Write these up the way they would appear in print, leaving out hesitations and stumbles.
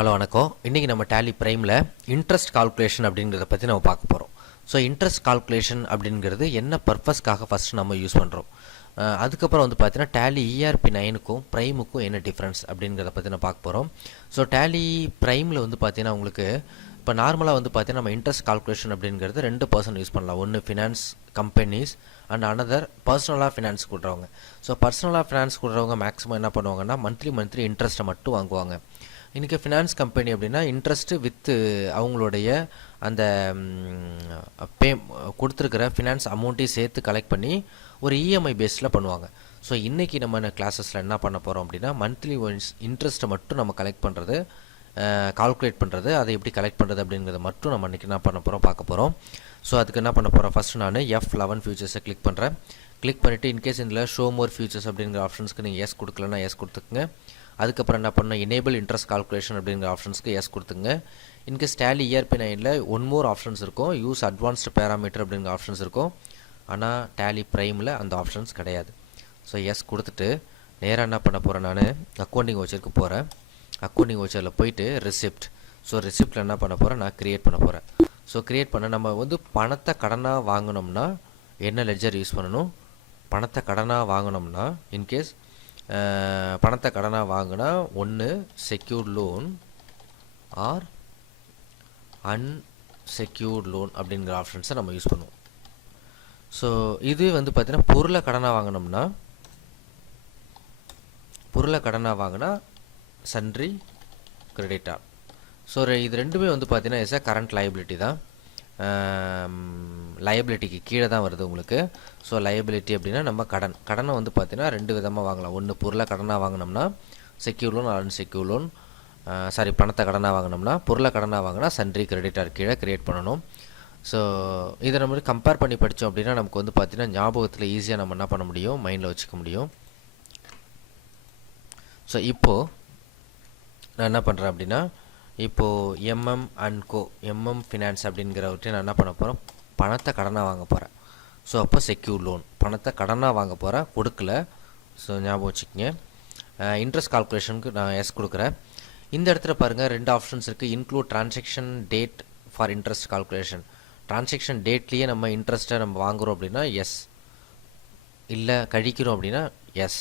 Hello வணக்கம். இன்றைக்கி நம்ம டேலி ப்ரைமில் இன்ட்ரெஸ்ட் கால்குலேஷன் அப்படிங்கிறத பற்றி நம்ம பார்க்க போகிறோம். ஸோ இன்ட்ரெஸ்ட் கால்குலேஷன் அப்படிங்கிறது என்ன பர்பஸ்க்காக ஃபஸ்ட்டு நம்ம யூஸ் பண்ணுறோம், அதுக்கப்புறம் வந்து பார்த்தீங்கன்னா டேலி இஆர்பி 9க்கும் ப்ரைமுக்கும் என்ன டிஃப்ரென்ஸ் அப்படிங்கிறத பற்றி நான் பார்க்க போகிறோம். ஸோ டேலி ப்ரைமில் வந்து பார்த்தீங்கன்னா உங்களுக்கு இப்போ நார்மலாக வந்து பார்த்தீங்கன்னா நம்ம இன்ட்ரெஸ்ட் கால்குலேஷன் அப்படிங்கிறது 2% யூஸ் பண்ணலாம். ஒன்று ஃபினான்ஸ் கம்பெனிஸ் அண்ட் அனதர் பர்சனலாக ஃபினான்ஸ் கொடுறவங்க. ஸோ பர்சனலாக ஃபினான்ஸ் கொடுறவங்க மேக்ஸிமம் என்ன பண்ணுவாங்கன்னா மந்த்லி இன்ட்ரெஸ்ட்டை மட்டும் வாங்குவாங்க. இன்றைக்கி ஃபினான்ஸ் கம்பெனி அப்படின்னா இன்ட்ரெஸ்ட்டு வித்து அவங்களுடைய அந்த கொடுத்துருக்கிற ஃபினான்ஸ் அமௌண்ட்டையும் சேர்த்து கலெக்ட் பண்ணி ஒரு இஎம்ஐ பேஸில் பண்ணுவாங்க. ஸோ இன்றைக்கி நம்ம கிளாஸஸில் என்ன பண்ண போகிறோம் அப்படின்னா மந்த்லி ஒன்ஸ் இன்ட்ரெஸ்ட்டை மட்டும் நம்ம கலெக்ட் பண்ணுறது, கால்குலேட் பண்ணுறது, அதை எப்படி கலெக்ட் பண்ணுறது அப்படிங்கிறத மட்டும் நம்ம இன்றைக்கி என்ன பண்ண போகிறோம் பார்க்க போகிறோம். ஸோ அதுக்கு என்ன பண்ண போகிறோம், ஃபஸ்ட்டு நான் F11 ஃபியூச்சர்ஸை கிளிக் பண்ணுறேன். கிளிக் பண்ணிவிட்டு இன்கேஸ் இதில் ஷோ மோர் ஃபியூச்சர்ஸ் அப்படிங்கிற ஆப்ஷன்ஸ்க்கு நீங்கள் எஸ் கொடுக்கலன்னா எஸ் கொடுத்துக்குங்க. அதுக்கப்புறம் என்ன பண்ணணும், எனேபிள் இன்ட்ரெஸ்ட் கால்குலேஷன் அப்படிங்கிற ஆப்ஷன்ஸ்க்கு எஸ் கொடுத்துங்க. இன்கேஸ் டேலி இஆர்பி 9ல் ஒன் மோர் ஆப்ஷன்ஸ் இருக்கும், யூஸ் அட்வான்ஸ்டு பேராமீட்டர் அப்படிங்கிற ஆப்ஷன்ஸ் இருக்கும். ஆனால் டேலி ப்ரைமில் அந்த ஆப்ஷன்ஸ் கிடையாது. ஸோ எஸ் கொடுத்துட்டு நேராக என்ன பண்ண போகிறேன், நான் அக்கௌண்டிங் வவுச்சருக்கு போகிறேன். அக்கௌண்டிங் வவுச்சரில் போயிட்டு ரிசிப்ட். ஸோ ரிசிப்டில் என்ன பண்ண போகிறேன், நான் க்ரியேட் பண்ண போகிறேன். ஸோ க்ரியேட் பண்ண நம்ம வந்து பணத்தை கடனாக வாங்கினோம்னா என்ன லெட்ஜர் யூஸ் பண்ணணும், பணத்தை கடனாக வாங்கினோம்னா இன்கேஸ் பணத்தை கடனாக வாங்கினா ஒன்று secured loan or unsecured loan அப்படிங்கிற ஆப்ஷன்ஸை நம்ம யூஸ் பண்ணுவோம். ஸோ இது வந்து பார்த்திங்கன்னா பொருளை கடனாக வாங்கினா சன்ட்ரி கிரெடிட்டார். ஸோ இது ரெண்டுமே வந்து பார்த்திங்கன்னா எஸ் கரண்ட் லைபிலிட்டி தான், லைபிலிட்டிக்கு கீழே தான் வருது உங்களுக்கு. ஸோ லைபிலிட்டி அப்படின்னா நம்ம கடனை வந்து பார்த்திங்கன்னா ரெண்டு விதமாக வாங்கலாம். ஒன்று பொருளை கடனாக வாங்கினோம்னா செக்யூர் லோன் அன்செக்யூர் லோன், பணத்தை கடனாக வாங்கினோம்னா பொருளை கடனாக வாங்கினா சன்ட்ரி கிரெடிட்டார் கீழே க்ரியேட் பண்ணணும். ஸோ இதை நம்ம கம்பேர் பண்ணி படித்தோம் அப்படின்னா நமக்கு வந்து பார்த்திங்கன்னா ஞாபகத்தில் ஈஸியாக நம்ம என்ன பண்ண முடியும், மைண்டில் வச்சுக்க முடியும். ஸோ இப்போது நான் என்ன பண்ணுறேன் அப்படின்னா இப்போது MM and co MM finance அப்படிங்கிறவற்றை நான் என்ன பண்ண போகிறேன், பணத்தை கடனாக வாங்க போகிறேன். ஸோ அப்போ செக்யூர் லோன் பணத்தை கடனாக வாங்க போகிறேன், கொடுக்கல. ஸோ ஞாபகம் வச்சுக்கோங்க. இன்ட்ரெஸ்ட் கால்குலேஷனுக்கு நான் எஸ் கொடுக்குறேன். இந்த இடத்துல பாருங்கள் ரெண்டு ஆப்ஷன்ஸ் இருக்குது, include transaction date for interest calculation. Transaction டேட்லேயே நம்ம இன்ட்ரெஸ்ட்டை நம்ம வாங்குகிறோம் அப்படின்னா எஸ், இல்லை கழிக்கிறோம் அப்படின்னா எஸ்.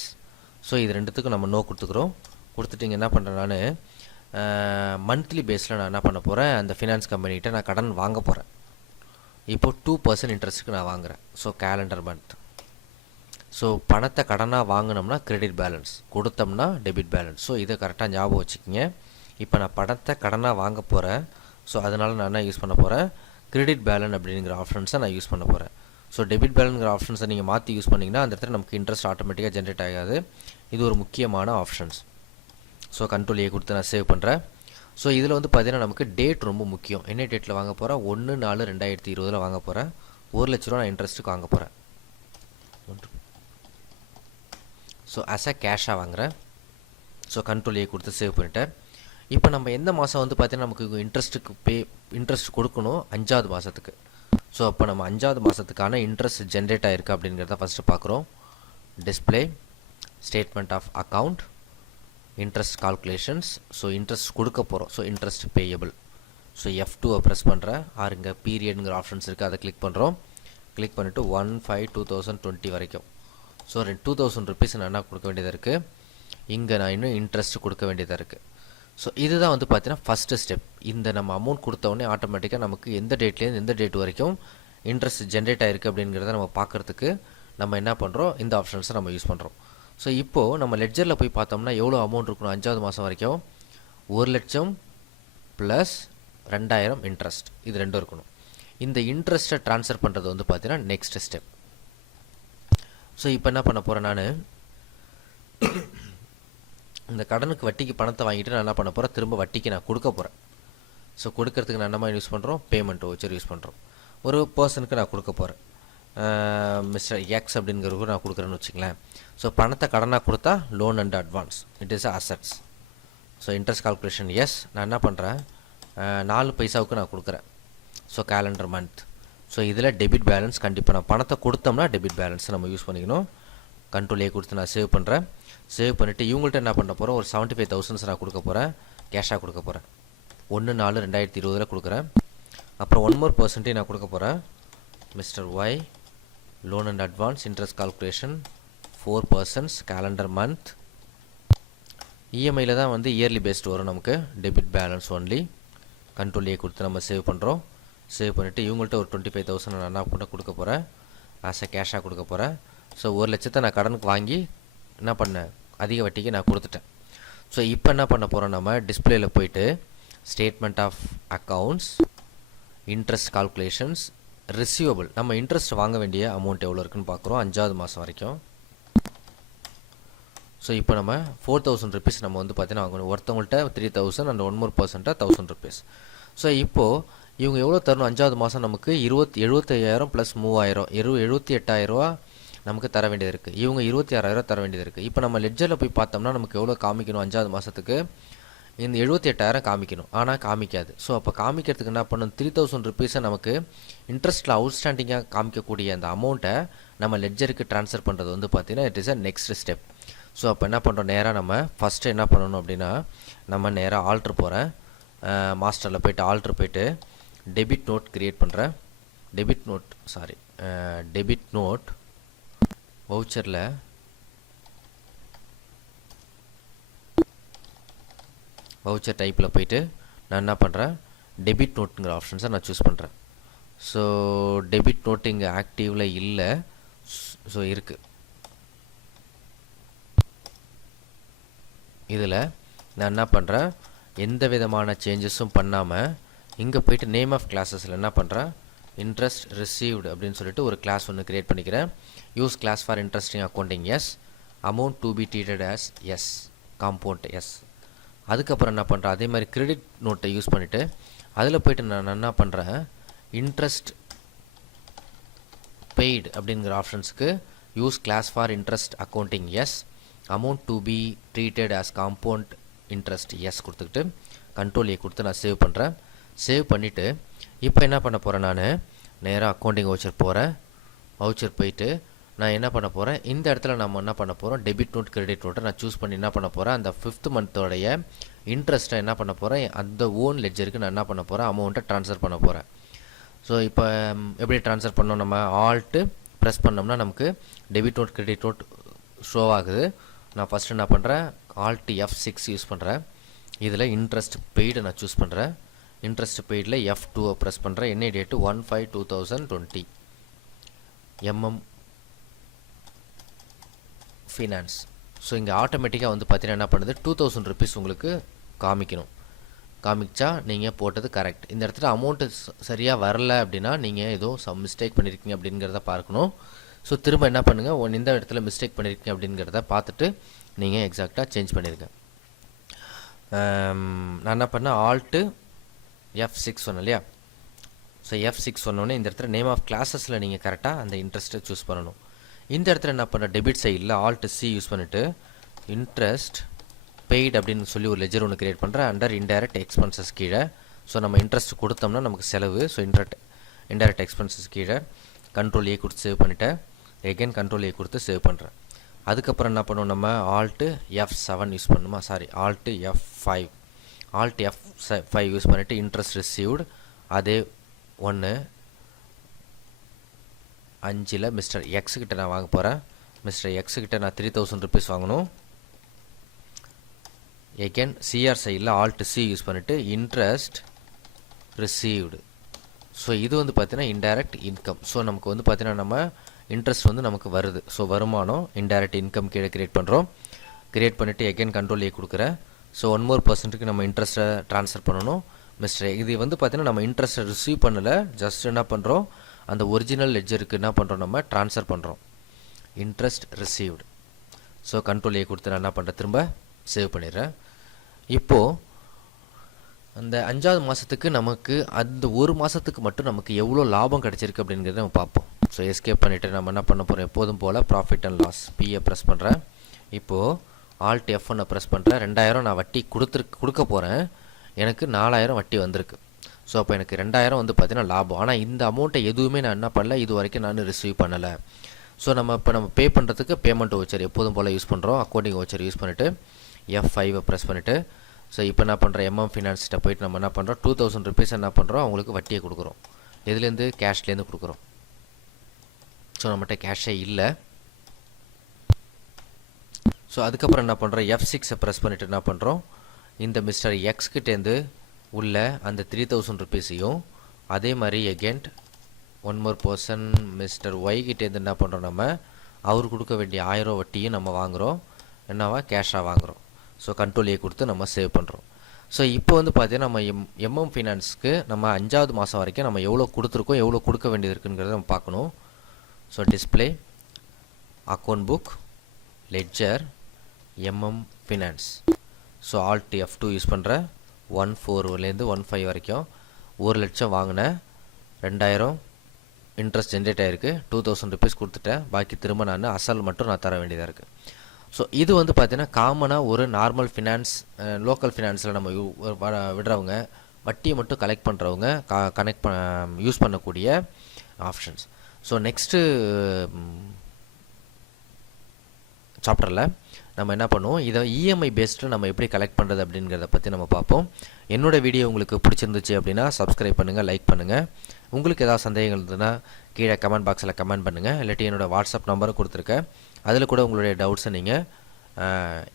ஸோ இது ரெண்டுத்துக்கும் நம்ம நோ கொடுத்துக்கிறோம். கொடுத்துட்டு என்ன பண்ணுறேன், நான் மந்த்லி பேஸில் நான் என்ன பண்ண போகிறேன், அந்த ஃபினான்ஸ் கம்பெனிகிட்ட நான் கடன் வாங்க போகிறேன். இப்போது 2% இன்ட்ரெஸ்ட்டுக்கு நான் வாங்குகிறேன். So calendar month. ஸோ பணத்தை கடனாக வாங்கினோம்னா கிரெடிட் பேலன்ஸ், கொடுத்தோம்னா டெபிட் பேலன்ஸ். ஸோ இதை கரெக்டாக ஞாபகம் வச்சுக்கிங்க. இப்போ நான் பணத்தை கடனாக வாங்க போகிறேன். ஸோ அதனால் நான் என்ன யூஸ் பண்ண போகிறேன், கிரெடிட் பேலன்ஸ் அப்படிங்கிற ஆப்ஷன்ஸை நான் யூஸ் பண்ண போகிறேன். ஸோ டெபிட் பேலன்ஸுங்கிற ஆப்ஷன்ஸை நீங்கள் மாற்றி யூஸ் பண்ணிங்கன்னா அந்த இடத்துல நமக்கு இன்ட்ரெஸ்ட் ஆட்டோமேட்டிக்காக ஜென்ரேட் ஆகாது. இது ஒரு முக்கியமான ஆப்ஷன்ஸ். ஸோ கண்ட்ரோல் ஏ கொடுத்து நான் சேவ் பண்ணுறேன். ஸோ இதில் வந்து பார்த்திங்கன்னா நமக்கு டேட் ரொம்ப முக்கியம். என்ன டேட்டில் வாங்க போகிறேன், 1/4/2020 வாங்க போகிறேன். 1 லட்ச ரூபா நான் இன்ட்ரெஸ்ட்டுக்கு வாங்க போகிறேன். ஸோ அ கேஷாக வாங்குகிறேன். ஸோ கண்ட்ரோல் ஏ கொடுத்து சேவ் பண்ணிட்டேன். இப்போ நம்ம எந்த மாதம் வந்து பார்த்திங்கன்னா நமக்கு இன்ட்ரெஸ்ட் கொடுக்கணும், 5வது மாதத்துக்கு. ஸோ அப்போ நம்ம 5வது மாதத்துக்கான இன்ட்ரெஸ்ட் ஜென்ரேட் ஆகிருக்கு அப்படிங்கிறத ஃபஸ்ட்டு பார்க்குறோம். Display statement of account interest calculations. So interest கொடுக்க போகிறோம். So interest payable. So F2 press பண்ணுறேன். இங்கே பீரியடுங்கிற ஆப்ஷன்ஸ் இருக்குது, அதை கிளிக் பண்ணுறோம். கிளிக் பண்ணிவிட்டு 1/5/2020 வரைக்கும். ஸோ 2000 ருபீஸ் நான் என்ன கொடுக்க வேண்டியதாக இருக்குது, இங்கே நான் இன்னும் இன்ட்ரெஸ்ட் கொடுக்க வேண்டியதாக இருக்குது. ஸோ இதுதான் வந்து பார்த்தீங்கன்னா ஃபஸ்ட்டு ஸ்டெப். இந்த நம்ம அமௌண்ட் கொடுத்தோடனே ஆட்டோமேட்டிக்காக நமக்கு எந்த டேட்லேருந்து எந்த டேட் வரைக்கும் இன்ட்ரெஸ்ட் ஜென்ரேட் ஆகிருக்கு அப்படிங்கிறத நம்ம பார்க்குறதுக்கு நம்ம என்ன பண்ணுறோம், இந்த ஆப்ஷன்ஸை நம்ம யூஸ் பண்ணுறோம். ஸோ இப்போது நம்ம லெட்ஜரில் போய் பார்த்தோம்னா எவ்வளோ அமௌண்ட் இருக்கணும், 5வது மாதம் வரைக்கும் 1 லட்சம் ப்ளஸ் 2000 இன்ட்ரெஸ்ட், இது ரெண்டும் இருக்கணும். இந்த இன்ட்ரெஸ்ட்டை ட்ரான்ஸ்ஃபர் பண்ணுறது வந்து பார்த்தீங்கன்னா நெக்ஸ்ட் ஸ்டெப். ஸோ இப்போ என்ன பண்ண போகிறேன், நான் இந்த கடனுக்கு வட்டிக்கு பணத்தை வாங்கிட்டு நான் என்ன பண்ண போகிறேன், திரும்ப வட்டிக்கு நான் கொடுக்க போகிறேன். ஸோ கொடுக்கறதுக்கு நான் என்ன மாதிரி யூஸ் பண்ணுறோம், பேமெண்ட் வவுச்சர் யூஸ் பண்ணுறோம். ஒரு பர்சனுக்கு நான் கொடுக்க போகிறேன், மிஸ்டர் எக்ஸ் அப்படிங்கிறவங்க நான் கொடுக்குறேன்னு வச்சுங்களேன். ஸோ பணத்தை கடனாக கொடுத்தா loan and advance, it is assets. So interest calculation yes. நான் என்ன பண்ணுறேன், 4 பைசாவுக்கு நான் கொடுக்குறேன். So calendar month. ஸோ இதில் டெபிட் பேலன்ஸ் கண்டிப்பாக நான் பணத்தை கொடுத்தோம்னா டெபிட் பேலன்ஸ் நம்ம யூஸ் பண்ணிக்கணும். கண்ட்ரோல் ஏ கொடுத்து நான் சேவ் பண்ணுறேன். சேவ் பண்ணிவிட்டு இவங்கள்ட்ட என்ன பண்ண போகிறோம், ஒரு 75,000 நான் கொடுக்க போகிறேன். கேஷாக கொடுக்க போகிறேன். 1/4/2020 கொடுக்குறேன். அப்புறம் 1 more percentage நான் கொடுக்க போகிறேன். Mister Y loan and advance interest calculation 4% calendar month. இஎம்ஐயில் தான் வந்து இயர்லி பேஸ்ட் வரும் நமக்கு. Debit balance only. Control A கொடுத்து நம்ம சேவ் பண்ணுறோம். சேவ் பண்ணிவிட்டு இவங்கள்ட்ட ஒரு 25,000 நான் என்ன பண்ண கொடுக்க போகிறேன், ஆஸ் அ கேஷாக கொடுக்க போகிறேன். ஸோ 1,00,000 நான் கடனுக்கு வாங்கி என்ன பண்ணேன், அதிக வட்டிக்கு நான் கொடுத்துட்டேன். ஸோ இப்போ என்ன பண்ண போகிறோம், நம்ம டிஸ்பிளேயில் போயிட்டு statement of accounts, interest calculations, receivable, நம்ம இன்ட்ரெஸ்ட் வாங்க வேண்டிய அமௌண்ட் எவ்வளோ இருக்குன்னு பார்க்குறோம் 5வது மாதம் வரைக்கும். ஸோ இப்போ நம்ம 4,000 rupees நம்ம வந்து பார்த்தீங்கன்னா வாங்கணும். ஒருத்தவங்கள்ட்ட 3,000 and 1 more percent 1,000 rupees. So இப்போது இவங்க எவ்வளோ தரணும், 5வது மாதம் நமக்கு 75,000 + 3,000 78,000 நமக்கு தர வேண்டியது இருக்குது. இவங்க 26,000 தர வேண்டியது இருக்குது. இப்போ நம்ம லெட்ஜரில் போய் பார்த்தோம்னா நமக்கு எவ்வளோ காமிக்கணும், 5வது மாதத்துக்கு இந்த 78,000 காமிக்கணும். ஆனால் காமிக்காது. ஸோ அப்போ காமிக்கிறதுக்கு என்ன பண்ணணும், 3,000 rupees நமக்கு இன்ட்ரெஸ்ட்டில் அவுட்ஸ்டாண்டிங்காக காமிக்கக்கூடிய அந்த அமௌண்ட்டை நம்ம லெட்ஜருக்கு ட்ரான்ஸ்ஃபர் பண்ணுறது வந்து பார்த்திங்கன்னா it is a next step. So அப்போ என்ன பண்ணுறோம், நேராக நம்ம ஃபஸ்ட்டு என்ன பண்ணணும் அப்படின்னா, நம்ம நேராக ஆல்ட்ரு போகிறேன். மாஸ்டரில் போய்ட்டு ஆல்ட்ரு போய்ட்டு டெபிட் நோட் க்ரியேட் பண்ணுறேன். டெபிட் நோட் வவுச்சரில் வவுச்சர் டைப்பில் போயிட்டு நான் என்ன பண்ணுறேன், டெபிட் நோட்டுங்கிற ஆப்ஷன்ஸை நான் சூஸ் பண்ணுறேன். ஸோ டெபிட் நோட் இங்கே ஆக்டிவில் இல்லை. ஸோ இருக்குது. இதில் நான் என்ன பண்ணுறேன், எந்த விதமான சேஞ்சஸும் பண்ணாமல் இங்கே போய்ட்டு நேம் ஆஃப் கிளாஸஸில் என்ன பண்ணுறேன், இன்ட்ரெஸ்ட் ரிசீவ்டு அப்படின்னு சொல்லிட்டு ஒரு கிளாஸ் ஒன்று க்ரியேட் பண்ணிக்கிறேன். Use class for interesting accounting yes, amount to be treated as yes, compound yes. அதுக்கப்புறம் என்ன பண்ணுறேன், அதே மாதிரி கிரெடிட் நோட்டை யூஸ் பண்ணிவிட்டு அதில் போய்ட்டு நான் என்ன பண்ணுறேன், இன்ட்ரெஸ்ட் பெய்டு அப்படிங்கிற ஆப்ஷன்ஸுக்கு use class for interest accounting yes, amount to be treated as compound interest yes கொடுத்துக்கிட்டு கண்ட்ரோல் ஏ கொடுத்து நான் சேவ் பண்ணுறேன். சேவ் பண்ணிவிட்டு இப்போ என்ன பண்ண போகிறேன், நான் நேராக அக்கௌண்டிங் வவுச்சர் போகிறேன். வவுச்சர் போயிட்டு நான் என்ன பண்ண போகிறேன், இந்த இடத்துல நம்ம என்ன பண்ண போகிறோம், டெபிட் நோட் கிரெடிட் நோட்டை நான் சூஸ் பண்ணி என்ன பண்ண போகிறேன், அந்த 5th மந்தோடைய இன்ட்ரெஸ்ட்டை என்ன பண்ண போகிறேன், அந்த ஓன் லெட்ஜருக்கு நான் என்ன பண்ண போகிறேன், அமௌண்ட்டை ட்ரான்ஸ்ஃபர் பண்ண போகிறேன். ஸோ இப்போ எப்படி ட்ரான்ஸ்ஃபர் பண்ணோம், நம்ம ஆல்ட்டு ப்ரெஸ் பண்ணோம்னா நமக்கு debit note credit note show ஆகுது. நான் ஃபஸ்ட்டு என்ன பண்ணுறேன், ஆல்ட் F6 யூஸ் பண்ணுறேன். இதில் இன்ட்ரெஸ்ட் பெய்டு நான் சூஸ் பண்ணுறேன். இன்ட்ரெஸ்ட் பெய்டில் F2 ப்ரெஸ் பண்ணுறேன். என்ன டேட்டு 1/5/2020 ஃபினான்ஸ். ஸோ இங்கே ஆட்டோமேட்டிக்காக வந்து பார்த்தீங்கன்னா என்ன பண்ணுது, 2,000 rupees உங்களுக்கு காமிக்கணும். காமிச்சா நீங்கள் போட்டது கரெக்ட். இந்த இடத்துல அமௌண்ட்டு சரியாக வரல அப்படின்னா நீங்கள் ஏதோ மிஸ்டேக் பண்ணியிருக்கீங்க அப்படிங்கிறத பார்க்கணும். ஸோ திரும்ப என்ன பண்ணுங்கள், இந்த இடத்துல மிஸ்டேக் பண்ணியிருக்கீங்க அப்படிங்கிறத பார்த்துட்டு நீங்கள் எக்ஸாக்டாக சேஞ்ச் பண்ணியிருங்க. நான் என்ன பண்ணேன், ஆல்ட்டு F6 சொன்னேன் இல்லையா. ஸோ F6 சொன்னோன்னே இந்த இடத்துல நேம் ஆஃப் கிளாஸஸில் நீங்கள் கரெக்டாக அந்த இன்ட்ரெஸ்ட்டை சூஸ் பண்ணணும். இந்த இடத்துல என்ன பண்ணுறேன், டெபிட் சைடில் ஆல்ட் C யூஸ் பண்ணிவிட்டு இன்ட்ரெஸ்ட் பெய்டு அப்படின்னு சொல்லி ஒரு லெஜர் ஒன்று க்ரியேட் பண்ணுறேன் அண்டர் இன்டைரக்ட் எக்ஸ்பென்சஸ் கீழே. ஸோ நம்ம இன்ட்ரெஸ்ட் கொடுத்தோம்னா நமக்கு செலவு. ஸோ இன்டைரக்ட் எக்ஸ்பென்சஸ் கீழே கண்ட்ரோல் ஏ கொடுத்து சேவ் பண்ணிவிட்டேன். எகைன் கண்ட்ரோல் ஏ கொடுத்து சேவ் பண்ணுறேன். அதுக்கப்புறம் என்ன பண்ணுவோம், நம்ம ஆல்ட்டு F7 யூஸ் பண்ணுமா, ஆல்ட்டு F5 யூஸ் பண்ணிவிட்டு இன்ட்ரெஸ்ட் ரிசீவ்டு அதே 1/5 மிஸ்டர் எக்ஸ் கிட்ட நான் வாங்க போகிறேன். மிஸ்டர் எக்ஸ் கிட்ட நான் 3,000 rupees வாங்கணும். எகெயின் சிஆர் சைடில் ஆல்ட் C யூஸ் பண்ணிவிட்டு இன்ட்ரெஸ்ட் ரிசீவ்டு. ஸோ இது வந்து பார்த்தீங்கன்னா இன்டைரக்ட் இன்கம். ஸோ நமக்கு வந்து பார்த்தீங்கன்னா நம்ம இன்ட்ரெஸ்ட் வந்து நமக்கு வருது. ஸோ வருமானம் இன்டைரக்ட் இன்கம் கீழே க்ரியேட் பண்ணுறோம். க்ரியேட் பண்ணிவிட்டு எகெயின் கண்ட்ரோல் ஏ கொடுக்குறேன். ஸோ 1 more percent நம்ம இன்ட்ரெஸ்ட்டை ட்ரான்ஸ்ஃபர் பண்ணணும். மிஸ்டர் இது வந்து பார்த்தீங்கன்னா நம்ம இன்ட்ரெஸ்ட்டை ரிசீவ் பண்ணலை, ஜஸ்ட் என்ன பண்ணுறோம், அந்த ஒரிஜினல் லெட்ஜருக்கு என்ன பண்ணுறோம், நம்ம ட்ரான்ஸ்ஃபர் பண்ணுறோம். Interest received. So control A கொடுத்து நான் என்ன பண்ணுறேன், திரும்ப சேவ் பண்ணிடுறேன். இப்போது அந்த 5வது மாதத்துக்கு நமக்கு அந்த ஒரு மாதத்துக்கு மட்டும் நமக்கு எவ்வளோ லாபம் கிடச்சிருக்கு அப்படிங்கிறத நம்ம பார்ப்போம். ஸோ எஸ்கேப் பண்ணிவிட்டு நம்ம என்ன பண்ண போகிறோம், எப்போதும் போல் profit and loss PA press பண்ணுறேன். இப்போது ஆல்ட் F1 ப்ரெஸ் பண்ணுறேன். 2,000 நான் வட்டி கொடுக்க போகிறேன். எனக்கு 4,000 வட்டி வந்திருக்கு. ஸோ அப்போ எனக்கு 2,000 வந்து பார்த்தீங்கன்னா லாபம். ஆனால் இந்த அமௌண்ட்டை எதுவுமே நான் என்ன பண்ணல, இது வரைக்கும் நான் ரிசீவ் பண்ணலை. ஸோ நம்ம பே பண்ணுறதுக்கு பேமெண்ட் வவுச்சர் எப்போதும் போல் யூஸ் பண்ணுறோம். அக்கௌண்டிங் வவுச்சர் யூஸ் பண்ணிவிட்டு F5 ப்ரெஸ் பண்ணிவிட்டு ஸோ இப்போ என்ன பண்ணுறோம், எம்எம் ஃபினான்ஸ்கிட்ட போயிட்டு நம்ம என்ன பண்ணுறோம், 2000 ருபீஸ் என்ன பண்ணுறோம், அவங்களுக்கு வட்டியை கொடுக்குறோம். எதுலேருந்து, கேஷ்லேருந்து கொடுக்குறோம். ஸோ நம்மகிட்ட கேஷே இல்லை. ஸோ அதுக்கப்புறம் என்ன பண்ணுறோம், F6 ப்ரெஸ் பண்ணிவிட்டு என்ன பண்ணுறோம், இந்த மிஸ்டர் எக்ஸ்கிட்டேருந்து உள்ள அந்த 3000 ருபீஸையும் அதே மாதிரி எகெண்ட் ஒன் மோர் பர்சன் மிஸ்டர் ஒய்கிட்டேருந்து என்ன பண்ணுறோம், நம்ம அவர் கொடுக்க வேண்டிய 1000 வட்டியும் நம்ம வாங்குகிறோம். என்னவா, கேஷாக வாங்குகிறோம். ஸோ கண்ட்ரோல் ஏ கொடுத்து நம்ம சேவ் பண்ணுறோம். ஸோ இப்போ வந்து பார்த்தீங்கன்னா நம்ம எம்எம் ஃபினான்ஸ்க்கு நம்ம 5வது மாதம் வரைக்கும் நம்ம எவ்வளோ கொடுத்துருக்கோம், எவ்வளோ கொடுக்க வேண்டியது இருக்குங்கிறத நம்ம பார்க்கணும். So display, account book, ledger, MM finance. So alt F2 use பண்ணுற 14லேருந்து 15 வரைக்கும் 1 லட்சம் வாங்கினேன், 2000 இன்ட்ரெஸ்ட் ஜென்ரேட் ஆகிருக்கு, 2000 ருபீஸ் கொடுத்துட்டேன். பாக்கி திரும்ப நான் அசல் மட்டும் நான் தர வேண்டியதாக இருக்குது. ஸோ இது வந்து பார்த்தீங்கன்னா காமனாக ஒரு நார்மல் ஃபினான்ஸ், லோக்கல் ஃபினான்ஸில் நம்ம விடுறவங்க, வட்டியை மட்டும் கலெக்ட் பண்ணுறவங்க யூஸ் பண்ணக்கூடிய ஆப்ஷன்ஸ். ஸோ நெக்ஸ்ட்டு சாப்டரில் நம்ம என்ன பண்ணுவோம், இதை இஎம்ஐ பேஸ்டில் நம்ம எப்படி கலெக்ட் பண்ணுறது அப்படிங்கிறத பற்றி நம்ம பார்ப்போம். என்னோடய வீடியோ உங்களுக்கு பிடிச்சிருந்துச்சு அப்படின்னா சப்ஸ்கிரைப் பண்ணுங்கள், லைக் பண்ணுங்கள். உங்களுக்கு ஏதாவது சந்தேகங்கள் இருந்ததுன்னா கீழே கமெண்ட் பாக்ஸில் கமெண்ட் பண்ணுங்கள். இல்லாட்டி என்னோடய வாட்ஸ்அப் நம்பரும் கொடுத்துருக்கேன், அதில் கூட உங்களுடைய டவுட்ஸை நீங்கள்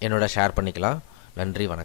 என்னோட ஷேர் பண்ணிக்கலாம். நன்றி, வணக்கம்.